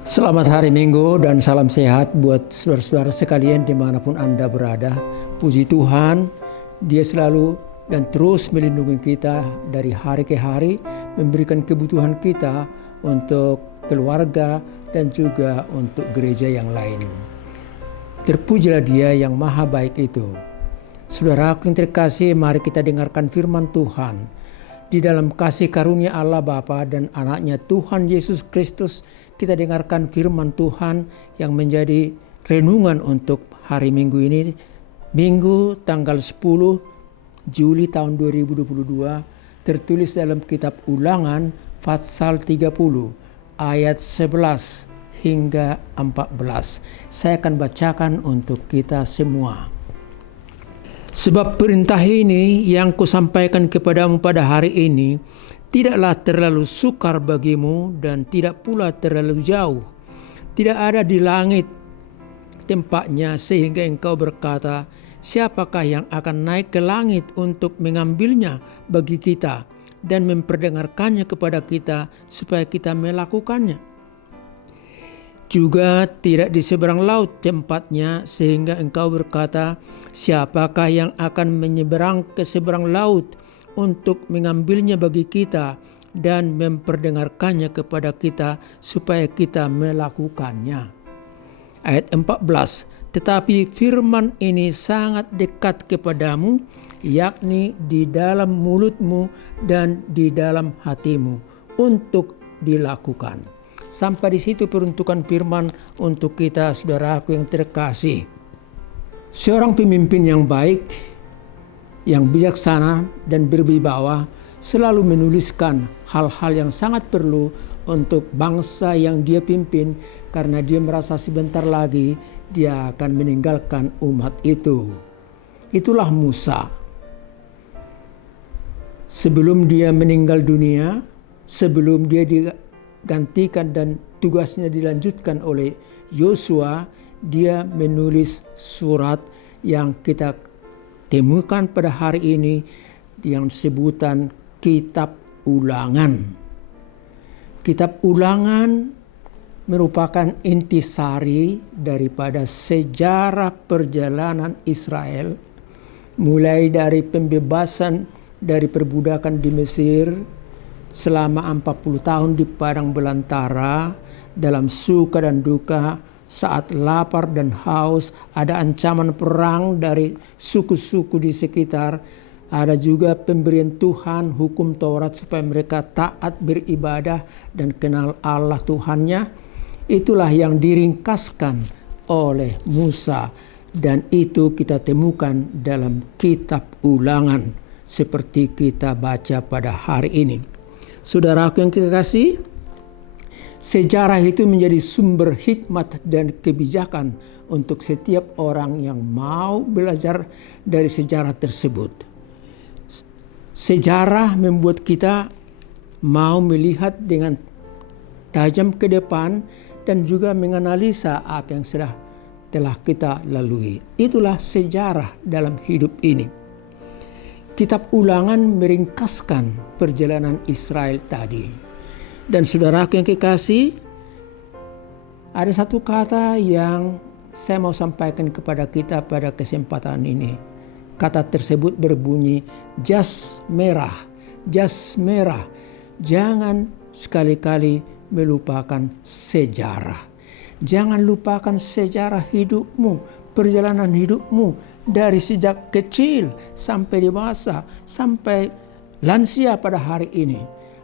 Selamat hari Minggu dan salam sehat buat saudara-saudara sekalian dimanapun Anda berada. Puji Tuhan, Dia selalu dan terus melindungi kita dari hari ke hari, memberikan kebutuhan kita untuk keluarga dan juga untuk gereja yang lain. Terpujilah Dia yang maha baik itu. Saudaraku yang terkasih, mari kita dengarkan firman Tuhan. Di dalam kasih karunia Allah Bapa dan anaknya Tuhan Yesus Kristus, kita dengarkan firman Tuhan yang menjadi renungan untuk hari Minggu ini. Minggu tanggal 10 Juli tahun 2022, tertulis dalam kitab Ulangan pasal 30 ayat 11 hingga 14. Saya akan bacakan untuk kita semua. Sebab perintah ini yang kusampaikan kepadamu pada hari ini tidaklah terlalu sukar bagimu dan tidak pula terlalu jauh. Tidak ada di langit tempatnya sehingga engkau berkata, siapakah yang akan naik ke langit untuk mengambilnya bagi kita dan memperdengarkannya kepada kita supaya kita melakukannya. Juga tidak di seberang laut tempatnya sehingga engkau berkata, siapakah yang akan menyeberang ke seberang laut untuk mengambilnya bagi kita dan memperdengarkannya kepada kita supaya kita melakukannya. Ayat 14, tetapi firman ini sangat dekat kepadamu, yakni di dalam mulutmu dan di dalam hatimu untuk dilakukan. Sampai di situ peruntukan firman untuk kita, saudaraku yang terkasih. Seorang pemimpin yang baik, yang bijaksana dan berwibawa selalu menuliskan hal-hal yang sangat perlu untuk bangsa yang dia pimpin, karena dia merasa sebentar lagi dia akan meninggalkan umat itu. Itulah Musa. Sebelum dia meninggal dunia, sebelum dia digantikan dan tugasnya dilanjutkan oleh Yosua, dia menulis surat yang kita temukan pada hari ini yang sebutan Kitab Ulangan. Kitab Ulangan merupakan intisari daripada sejarah perjalanan Israel, mulai dari pembebasan dari perbudakan di Mesir selama 40 tahun di padang belantara, dalam suka dan duka, saat lapar dan haus, ada ancaman perang dari suku-suku di sekitar, ada juga pemberian Tuhan hukum Taurat supaya mereka taat beribadah dan kenal Allah Tuhannya. Itulah yang diringkaskan oleh Musa, dan itu kita temukan dalam Kitab Ulangan seperti kita baca pada hari ini. Saudaraku yang kekasih, sejarah itu menjadi sumber hikmat dan kebijakan untuk setiap orang yang mau belajar dari sejarah tersebut. Sejarah membuat kita mau melihat dengan tajam ke depan dan juga menganalisa apa yang telah kita lalui. Itulah sejarah dalam hidup ini. Kitab Ulangan meringkaskan perjalanan Israel tadi. Dan saudaraku yang kekasih, ada satu kata yang saya mau sampaikan kepada kita pada kesempatan ini. Kata tersebut berbunyi jas merah, jas merah. Jangan sekali-kali melupakan sejarah. Jangan lupakan sejarah hidupmu, perjalanan hidupmu. Dari sejak kecil sampai dewasa, sampai lansia pada hari ini.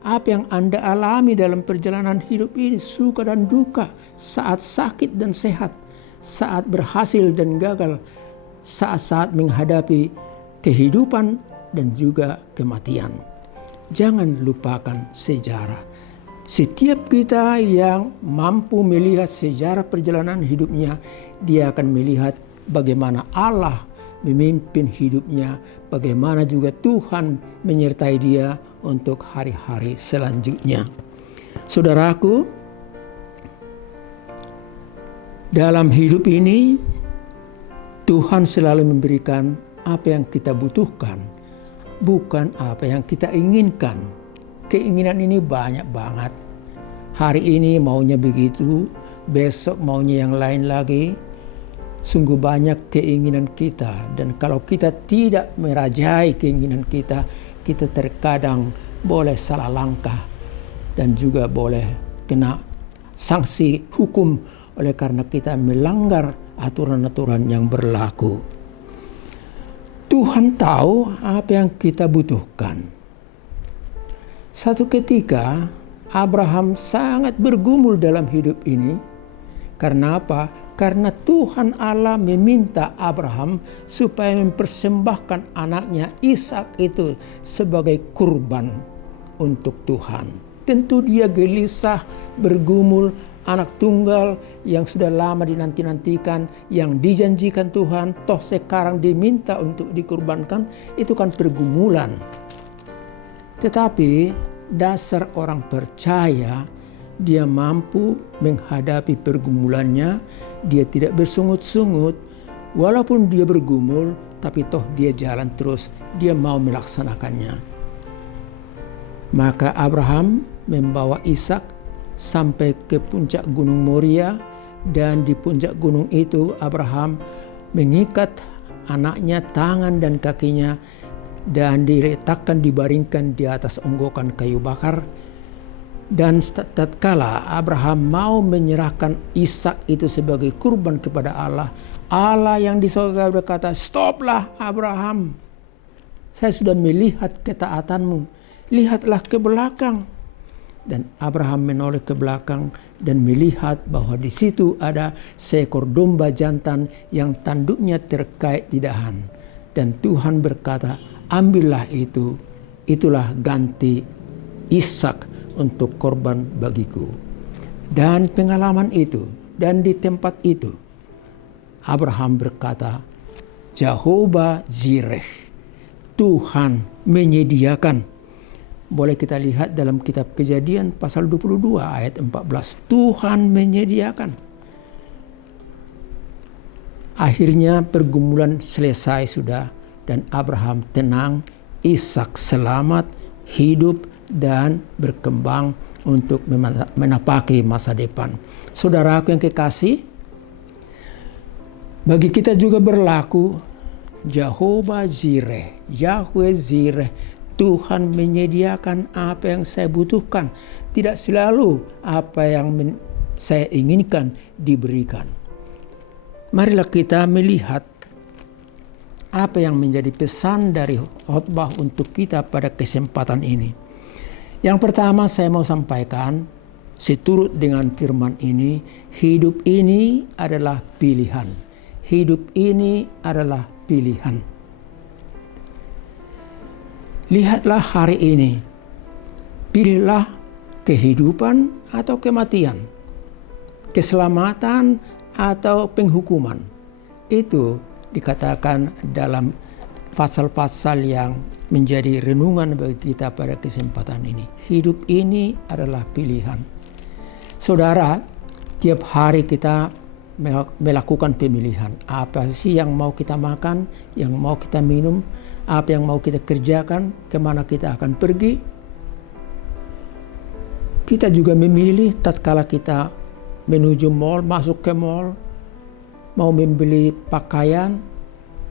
Apa yang Anda alami dalam perjalanan hidup ini, suka dan duka, saat sakit dan sehat, saat berhasil dan gagal, saat-saat menghadapi kehidupan dan juga kematian. Jangan lupakan sejarah. Setiap kita yang mampu melihat sejarah perjalanan hidupnya, dia akan melihat bagaimana Allah memimpin hidupnya, bagaimana juga Tuhan menyertai dia untuk hari-hari selanjutnya. Saudaraku, dalam hidup ini Tuhan selalu memberikan apa yang kita butuhkan, bukan apa yang kita inginkan. Keinginan ini banyak banget. Hari ini maunya begitu, besok maunya yang lain lagi. Sungguh banyak keinginan kita, dan kalau kita tidak merajai keinginan kita, kita terkadang boleh salah langkah dan juga boleh kena sanksi hukum oleh karena kita melanggar aturan-aturan yang berlaku. Tuhan tahu apa yang kita butuhkan. Satu ketika Abraham sangat bergumul dalam hidup ini. Karena apa? Karena Tuhan Allah meminta Abraham supaya mempersembahkan anaknya Ishak itu sebagai kurban untuk Tuhan. Tentu dia gelisah, bergumul, anak tunggal yang sudah lama dinanti-nantikan, yang dijanjikan Tuhan, toh sekarang diminta untuk dikurbankan, itu kan pergumulan. Tetapi dasar orang percaya, dia mampu menghadapi pergumulannya, dia tidak bersungut-sungut, walaupun dia bergumul, tapi toh dia jalan terus, dia mau melaksanakannya. Maka Abraham membawa Ishak sampai ke puncak Gunung Moria, dan di puncak gunung itu Abraham mengikat anaknya tangan dan kakinya, dan diletakkan, dibaringkan di atas onggokan kayu bakar. Dan tatkala Abraham mau menyerahkan Ishak itu sebagai kurban kepada Allah, Allah yang di surga berkata, "Stoplah Abraham, saya sudah melihat ketaatanmu, lihatlah ke belakang." Dan Abraham menoleh ke belakang dan melihat bahwa di situ ada seekor domba jantan yang tanduknya terkait di dahan. Dan Tuhan berkata, "Ambillah itu, itulah ganti Ishak untuk korban bagiku." Dan pengalaman itu, dan di tempat itu Abraham berkata, "Jehovah Jireh, Tuhan menyediakan." Boleh kita lihat dalam kitab Kejadian pasal 22 ayat 14. Tuhan menyediakan. Akhirnya pergumulan selesai sudah, dan Abraham tenang, Ishak selamat, hidup dan berkembang untuk menapaki masa depan. Saudaraku yang kekasih, bagi kita juga berlaku Jehovah Jireh, Yahweh Jireh. Tuhan menyediakan apa yang saya butuhkan. Tidak selalu apa yang saya inginkan diberikan. Marilah kita melihat apa yang menjadi pesan dari khotbah untuk kita pada kesempatan ini. Yang pertama saya mau sampaikan, seturut dengan firman ini, hidup ini adalah pilihan. Hidup ini adalah pilihan. Lihatlah hari ini, pilihlah kehidupan atau kematian, keselamatan atau penghukuman. Itu dikatakan dalam pasal-pasal yang menjadi renungan bagi kita pada kesempatan ini. Hidup ini adalah pilihan. Saudara, tiap hari kita melakukan pemilihan. Apa sih yang mau kita makan, yang mau kita minum, apa yang mau kita kerjakan, kemana kita akan pergi. Kita juga memilih tatkala kita menuju mall, masuk ke mall, mau membeli pakaian,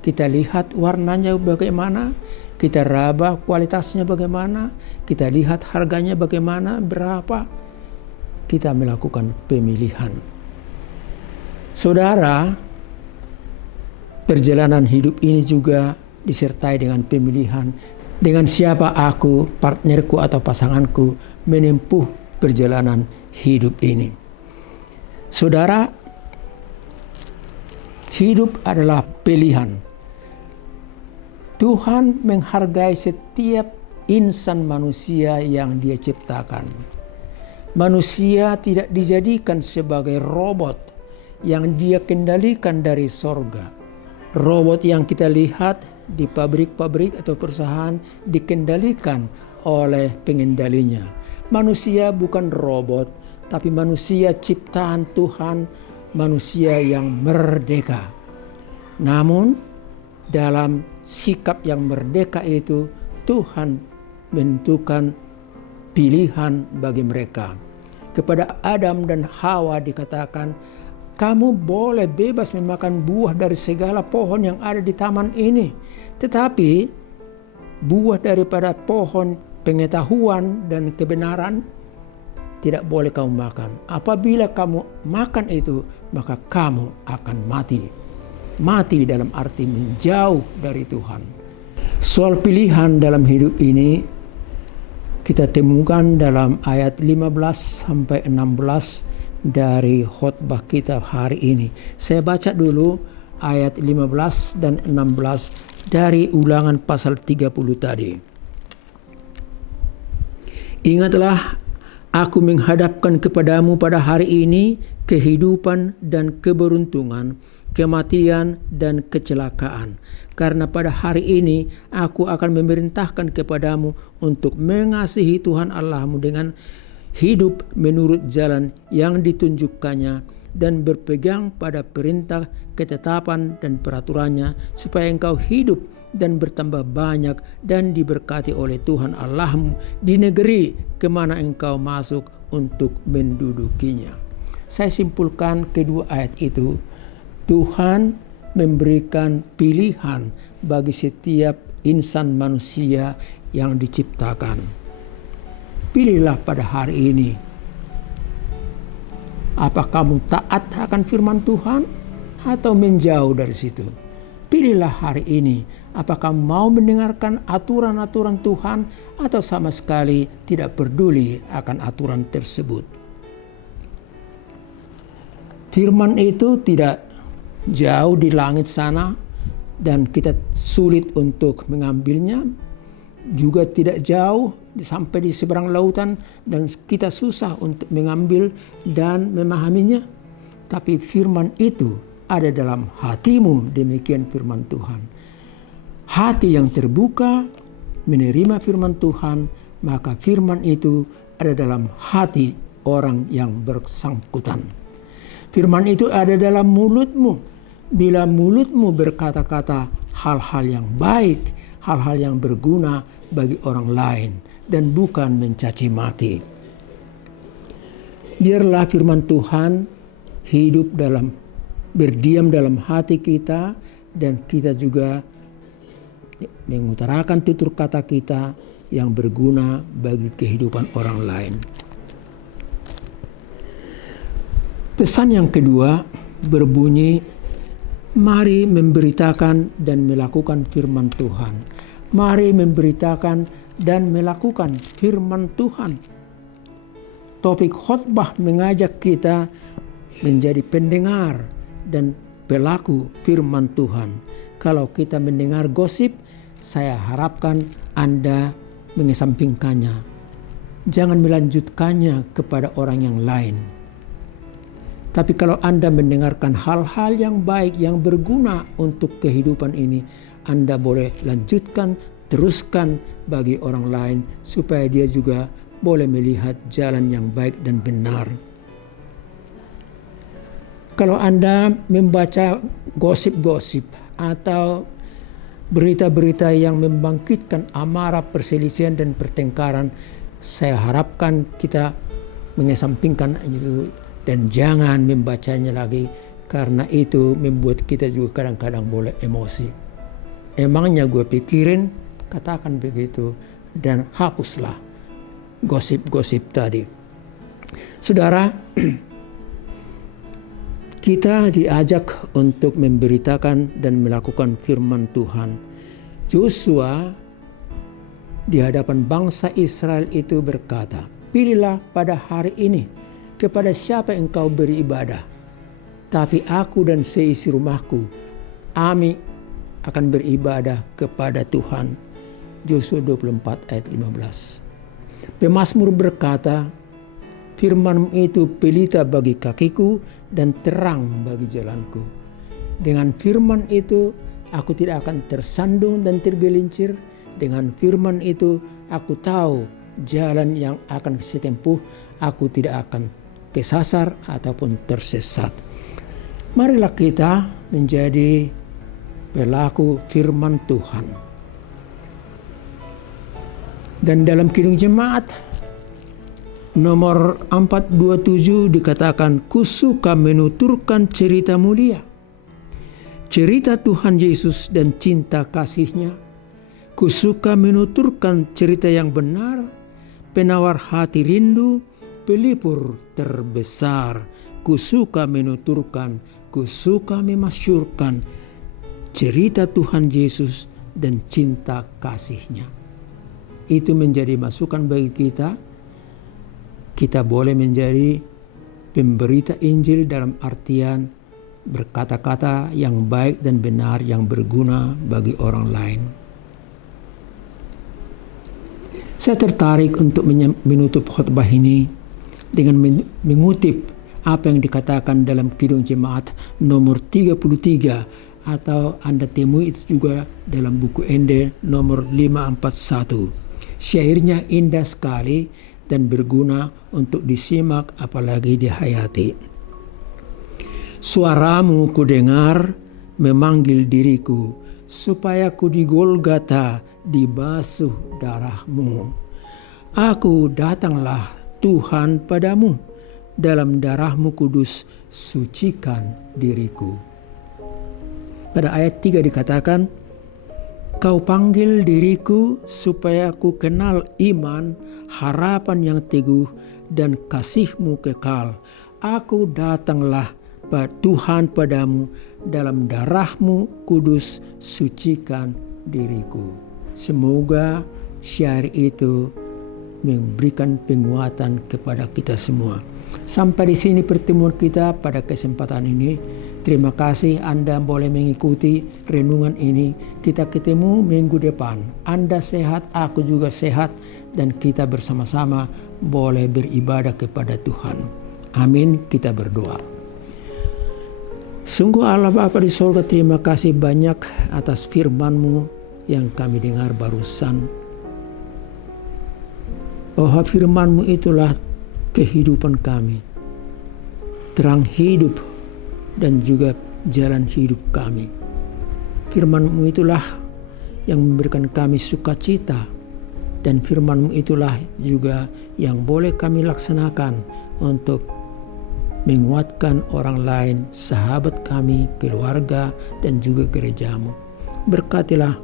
kita lihat warnanya bagaimana, kita raba kualitasnya bagaimana, kita lihat harganya bagaimana, berapa. Kita melakukan pemilihan. Saudara, perjalanan hidup ini juga disertai dengan pemilihan. Dengan siapa aku, partnerku atau pasanganku menempuh perjalanan hidup ini. Saudara, hidup adalah pilihan. Tuhan menghargai setiap insan manusia yang Dia ciptakan. Manusia tidak dijadikan sebagai robot yang Dia kendalikan dari sorga. Robot yang kita lihat di pabrik-pabrik atau perusahaan dikendalikan oleh pengendalinya. Manusia bukan robot, tapi manusia ciptaan Tuhan, manusia yang merdeka. Namun dalam sikap yang merdeka itu, Tuhan menentukan pilihan bagi mereka. Kepada Adam dan Hawa dikatakan, kamu boleh bebas memakan buah dari segala pohon yang ada di taman ini. Tetapi buah daripada pohon pengetahuan dan kebenaran tidak boleh kamu makan. Apabila kamu makan itu, maka kamu akan mati. Mati dalam arti menjauh dari Tuhan. Soal pilihan dalam hidup ini kita temukan dalam ayat 15 sampai 16 dari khotbah kita hari ini. Saya baca dulu ayat 15 dan 16 dari Ulangan pasal 30 tadi. Ingatlah, aku menghadapkan kepadamu pada hari ini kehidupan dan keberuntungan, kematian dan kecelakaan. Karena pada hari ini aku akan memerintahkan kepadamu untuk mengasihi Tuhan Allahmu dengan hidup menurut jalan yang ditunjukkannya dan berpegang pada perintah, ketetapan dan peraturannya, supaya engkau hidup dan bertambah banyak dan diberkati oleh Tuhan Allahmu di negeri kemana engkau masuk untuk mendudukinya. Saya simpulkan kedua ayat itu, Tuhan memberikan pilihan bagi setiap insan manusia yang diciptakan. Pilihlah pada hari ini. Apa kamu taat akan firman Tuhan atau menjauh dari situ? Pilihlah hari ini. Apakah kamu mau mendengarkan aturan-aturan Tuhan atau sama sekali tidak peduli akan aturan tersebut? Firman itu tidak jauh di langit sana dan kita sulit untuk mengambilnya, juga tidak jauh sampai di seberang lautan dan kita susah untuk mengambil dan memahaminya. Tapi firman itu ada dalam hatimu, demikian firman Tuhan. Hati yang terbuka menerima firman Tuhan, maka firman itu ada dalam hati orang yang bersangkutan. Firman itu ada dalam mulutmu. Bila mulutmu berkata-kata hal-hal yang baik, hal-hal yang berguna bagi orang lain, dan bukan mencaci maki. Biarlah firman Tuhan hidup berdiam dalam hati kita, dan kita juga mengutarakan tutur kata kita yang berguna bagi kehidupan orang lain. Pesan yang kedua berbunyi, mari memberitakan dan melakukan firman Tuhan. Mari memberitakan dan melakukan firman Tuhan. Topik khotbah mengajak kita menjadi pendengar dan pelaku firman Tuhan. Kalau kita mendengar gosip, saya harapkan Anda mengesampingkannya. Jangan melanjutkannya kepada orang yang lain. Tapi kalau Anda mendengarkan hal-hal yang baik, yang berguna untuk kehidupan ini, Anda boleh lanjutkan, teruskan bagi orang lain, supaya dia juga boleh melihat jalan yang baik dan benar. Kalau Anda membaca gosip-gosip atau berita-berita yang membangkitkan amarah, perselisihan, dan pertengkaran, saya harapkan kita mengesampingkan itu dan jangan membacanya lagi, karena itu membuat kita juga kadang-kadang boleh emosi. Emangnya gue pikirin, katakan begitu, dan hapuslah gosip-gosip tadi. Saudara, kita diajak untuk memberitakan dan melakukan firman Tuhan. Yosua di hadapan bangsa Israel itu berkata, pilihlah pada hari ini kepada siapa engkau beribadah. Tapi aku dan seisi rumahku, kami akan beribadah kepada Tuhan. Yosua 24 ayat 15. Pemazmur berkata, firman itu pelita bagi kakiku dan terang bagi jalanku. Dengan firman itu aku tidak akan tersandung dan tergelincir. Dengan firman itu aku tahu jalan yang akan saya tempuh. Aku tidak akan kesasar ataupun tersesat. Marilah kita menjadi pelaku firman Tuhan. Dan dalam Kidung Jemaat Nomor 427 dikatakan, kusuka menuturkan cerita mulia, cerita Tuhan Yesus dan cinta kasih-Nya. Kusuka menuturkan cerita yang benar, penawar hati rindu, pelipur terbesar. Kusuka menuturkan, kusuka memasyurkan cerita Tuhan Yesus dan cinta kasih-Nya. Itu menjadi masukan bagi kita. Kita boleh menjadi pemberita Injil dalam artian berkata-kata yang baik dan benar yang berguna bagi orang lain. Saya tertarik untuk menutup khotbah ini dengan mengutip apa yang dikatakan dalam Kidung Jemaat nomor 33, atau Anda temui itu juga dalam buku Ende nomor 541. Syairnya indah sekali dan berguna untuk disimak apalagi dihayati. Suaramu kudengar memanggil diriku, supaya ku di Golgota dibasuh darahmu. Aku datanglah Tuhan padamu, dalam darahmu kudus sucikan diriku. Pada ayat 3 dikatakan, kau panggil diriku supaya ku kenal iman, harapan yang teguh, dan kasih-Mu kekal. Aku datanglah Tuhan padamu, dalam darah-Mu kudus sucikan diriku. Semoga syair itu memberikan penguatan kepada kita semua. Sampai di sini pertemuan kita pada kesempatan ini. Terima kasih Anda boleh mengikuti renungan ini. Kita ketemu minggu depan. Anda sehat, aku juga sehat, dan kita bersama-sama boleh beribadah kepada Tuhan. Amin. Kita berdoa. Sungguh Allah Bapa di sorga, terima kasih banyak atas firman-Mu yang kami dengar barusan. Oh, firman-Mu itulah kehidupan kami, terang hidup dan juga jalan hidup kami. Firman-Mu itulah yang memberikan kami sukacita, dan firman-Mu itulah juga yang boleh kami laksanakan untuk menguatkan orang lain, sahabat kami, keluarga, dan juga gereja-Mu. Berkatilah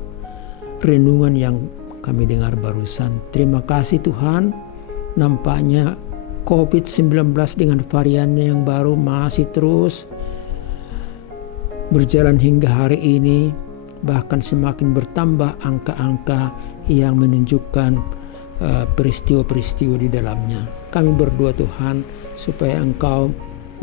renungan yang kami dengar barusan. Terima kasih Tuhan. Nampaknya COVID-19 dengan variannya yang baru masih terus berjalan hingga hari ini, bahkan semakin bertambah angka-angka yang menunjukkan peristiwa-peristiwa di dalamnya. Kami berdoa Tuhan supaya Engkau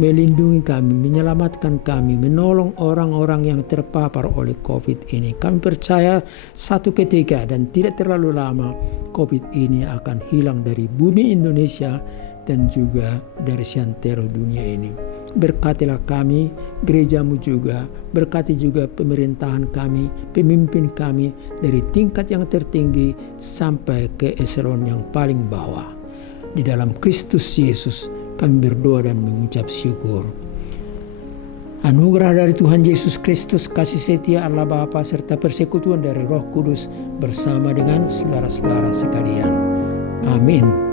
melindungi kami, menyelamatkan kami, menolong orang-orang yang terpapar oleh COVID ini. Kami percaya satu ketika dan tidak terlalu lama COVID ini akan hilang dari bumi Indonesia dan juga dari seantero dunia ini. Berkatilah kami, gereja-Mu juga, berkati juga pemerintahan kami, pemimpin kami dari tingkat yang tertinggi sampai ke eselon yang paling bawah. Di dalam Kristus Yesus kami berdoa dan mengucap syukur. Anugerah dari Tuhan Yesus Kristus, kasih setia Allah Bapa, serta persekutuan dari Roh Kudus bersama dengan saudara-saudara sekalian. Amin.